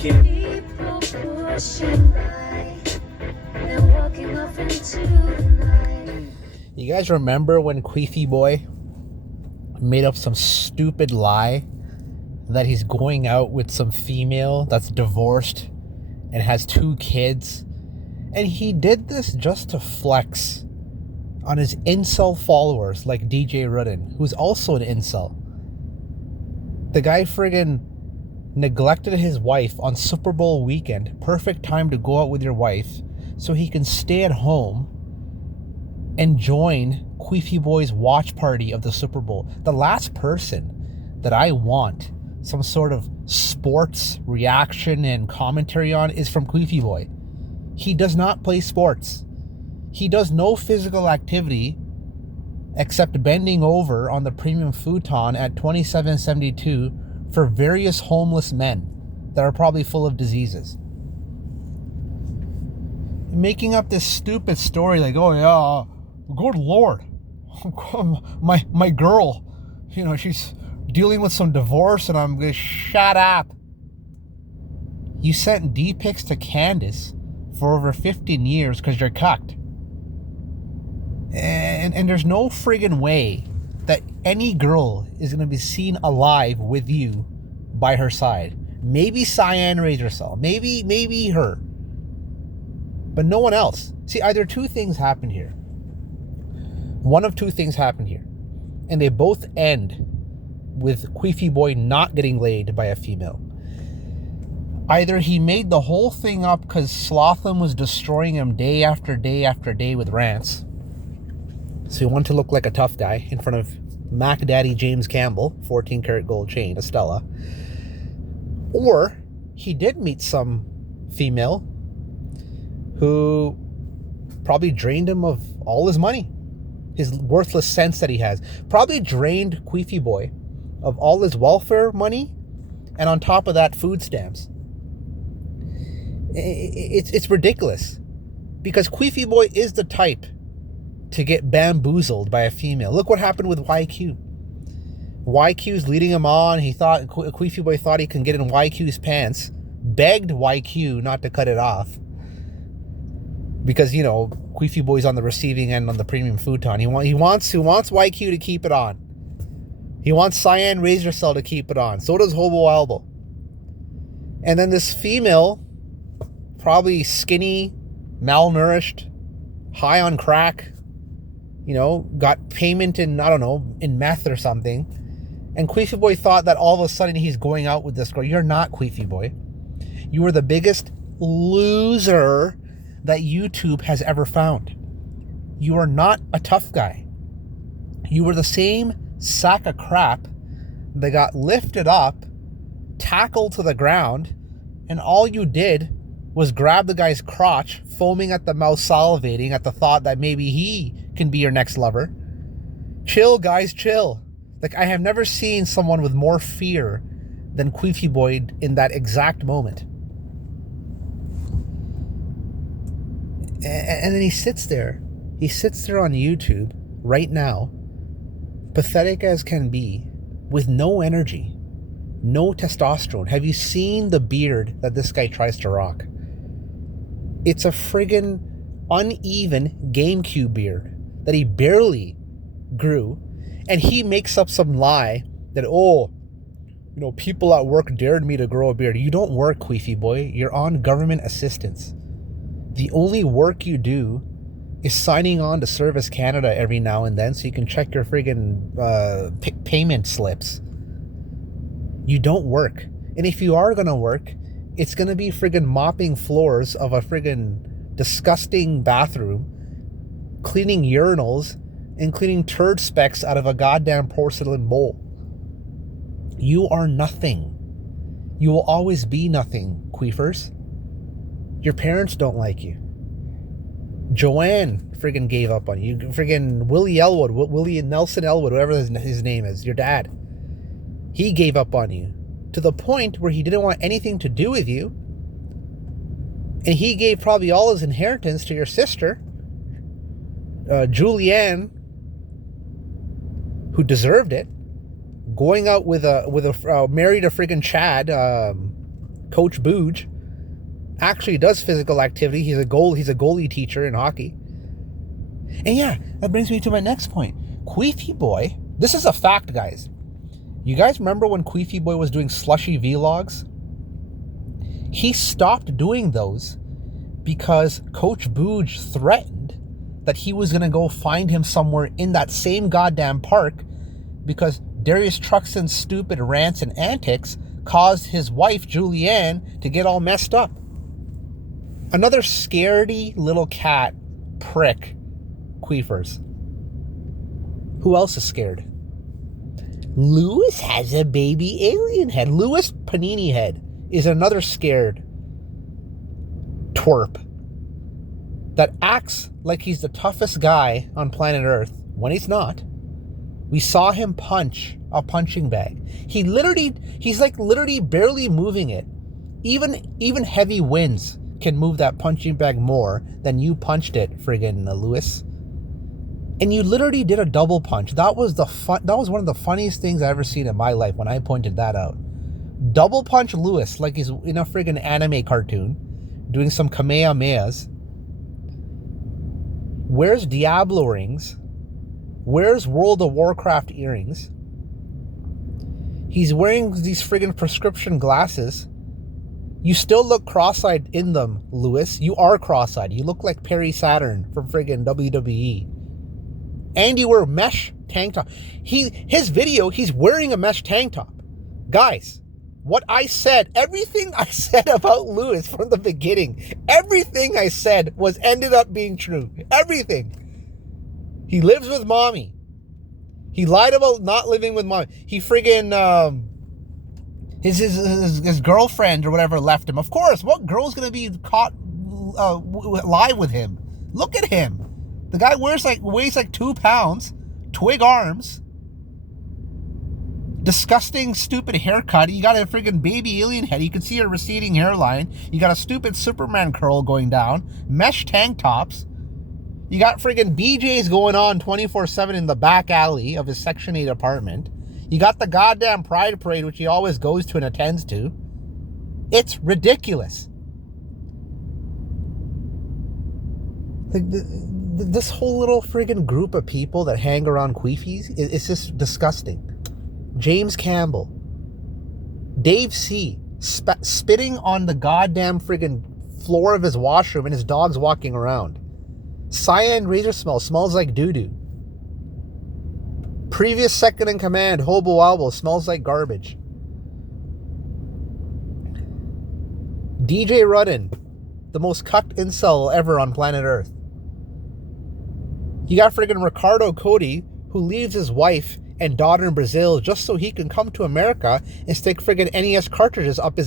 People pushing by, they're walking off into the night. You guys remember when Queefy Boy made up some stupid lie that he's going out with some female that's divorced and has 2 kids? And he did this just to flex on his incel followers like DJ Rudden, who's also an incel. The guy friggin' neglected his wife on Super Bowl weekend. Perfect time to go out with your wife so he can stay at home and join Queefy Boy's watch party of the Super Bowl. The last person that I want some sort of sports reaction and commentary on is from Queefy Boy. He does not play sports. He does no physical activity except bending over on the premium futon at 2772 for various homeless men that are probably full of diseases. Making up this stupid story like, oh yeah, good Lord, my girl, she's dealing with some divorce and I'm gonna shut up. You sent D-pics to Candace for over 15 years because you're cucked. And there's no friggin' way that any girl is going to be seen alive with you by her side. Maybe Cyan raised herself. Maybe her. But no one else. See, either 2 things happen here. One of 2 things happen here. And they both end with Queefy Boy not getting laid by a female. Either he made the whole thing up because Slotham was destroying him day after day after day with rants. So he wanted to look like a tough guy in front of Mac Daddy James Campbell, 14 karat gold chain, Estella. Or he did meet some female who probably drained him of all his money, his worthless cents that he has. Probably drained Queefy Boy of all his welfare money, and on top of that, food stamps. It's ridiculous, because Queefy Boy is the type to get bamboozled by a female. Look what happened with YQ. YQ's leading him on. Queefy Boy thought he can get in YQ's pants, begged YQ not to cut it off, because Queefy Boy's on the receiving end on the premium futon. He wants YQ to keep it on. He wants Cyan Razor Cell to keep it on. So does Hobo Elbow. And then this female, probably skinny, malnourished, high on crack, got payment in, I don't know, in meth or something. And Queefy Boy thought that all of a sudden he's going out with this girl. You're not, Queefy Boy. You are the biggest loser that YouTube has ever found. You are not a tough guy. You were the same sack of crap that got lifted up, tackled to the ground, and all you did was grab the guy's crotch, foaming at the mouth, salivating at the thought that maybe he can be your next lover. Chill, guys, chill. Like, I have never seen someone with more fear than Queefy Boy in that exact moment. And then he sits there. He sits there on YouTube right now, pathetic as can be, with no energy, no testosterone. Have you seen the beard that this guy tries to rock? It's a friggin' uneven GameCube beard that he barely grew. And he makes up some lie that, people at work dared me to grow a beard. You don't work, Queefy Boy. You're on government assistance. The only work you do is signing on to Service Canada every now and then so you can check your friggin' payment slips. You don't work. And if you are going to work, it's going to be friggin' mopping floors of a friggin' disgusting bathroom, cleaning urinals, and cleaning turd specks out of a goddamn porcelain bowl. You are nothing. You will always be nothing, queefers. Your parents don't like you. Joanne friggin' gave up on you. Friggin' Willie Nelson Elwood, whatever his name is, your dad. He gave up on you to the point where he didn't want anything to do with you. And he gave probably all his inheritance to your sister, Julianne, who deserved it, going out with a married a friggin' Chad, Coach Booge, actually does physical activity. He's a goalie teacher in hockey. And yeah, that brings me to my next point. Queefy Boy, this is a fact, guys. You guys remember when Queefy Boy was doing slushy vlogs? He stopped doing those because Coach Booge threatened that he was going to go find him somewhere in that same goddamn park because Darius Truxton's stupid rants and antics caused his wife, Julianne, to get all messed up. Another scaredy little cat prick, Queefers. Who else is scared? Lewis has a baby alien head. Lewis Panini Head is another scared twerp that acts like he's the toughest guy on planet Earth when he's not. We saw him punch a punching bag. He's literally barely moving it. Even heavy winds can move that punching bag more than you punched it, friggin' Lewis. And you literally did a double punch. That was one of the funniest things I've ever seen in my life when I pointed that out. Double punch Lewis like he's in a friggin' anime cartoon doing some Kamehamehas. Where's Diablo rings? Where's World of Warcraft earrings? He's wearing these friggin' prescription glasses. You still look cross-eyed in them, Lewis. You are cross-eyed. You look like Perry Saturn from friggin' WWE. And you wear mesh tank top. His video, he's wearing a mesh tank top. Guys, what I said, everything I said about Lewis from the beginning, everything I said ended up being true. Everything. He lives with mommy. He lied about not living with mommy. He friggin' his girlfriend or whatever left him. Of course, what girl's gonna be caught live with him? Look at him. The guy weighs like 2 pounds, twig arms, disgusting, stupid haircut. You got a friggin' baby alien head. You can see a receding hairline. You got a stupid Superman curl going down. Mesh tank tops. You got friggin' BJs going on 24/7 in the back alley of his Section 8 apartment. You got the goddamn Pride Parade, which he always goes to and attends to. It's ridiculous. This whole little friggin' group of people that hang around Queefies, it's just disgusting. James Campbell. Dave C. Spitting on the goddamn friggin' floor of his washroom and his dog's walking around. Cyan razor smells like doo-doo. Previous second in command, Hobo Albo, smells like garbage. DJ Rudden, the most cucked incel ever on planet Earth. You got friggin' Ricardo Cody, who leaves his wife and daughter in Brazil just so he can come to America and stick friggin' NES cartridges up his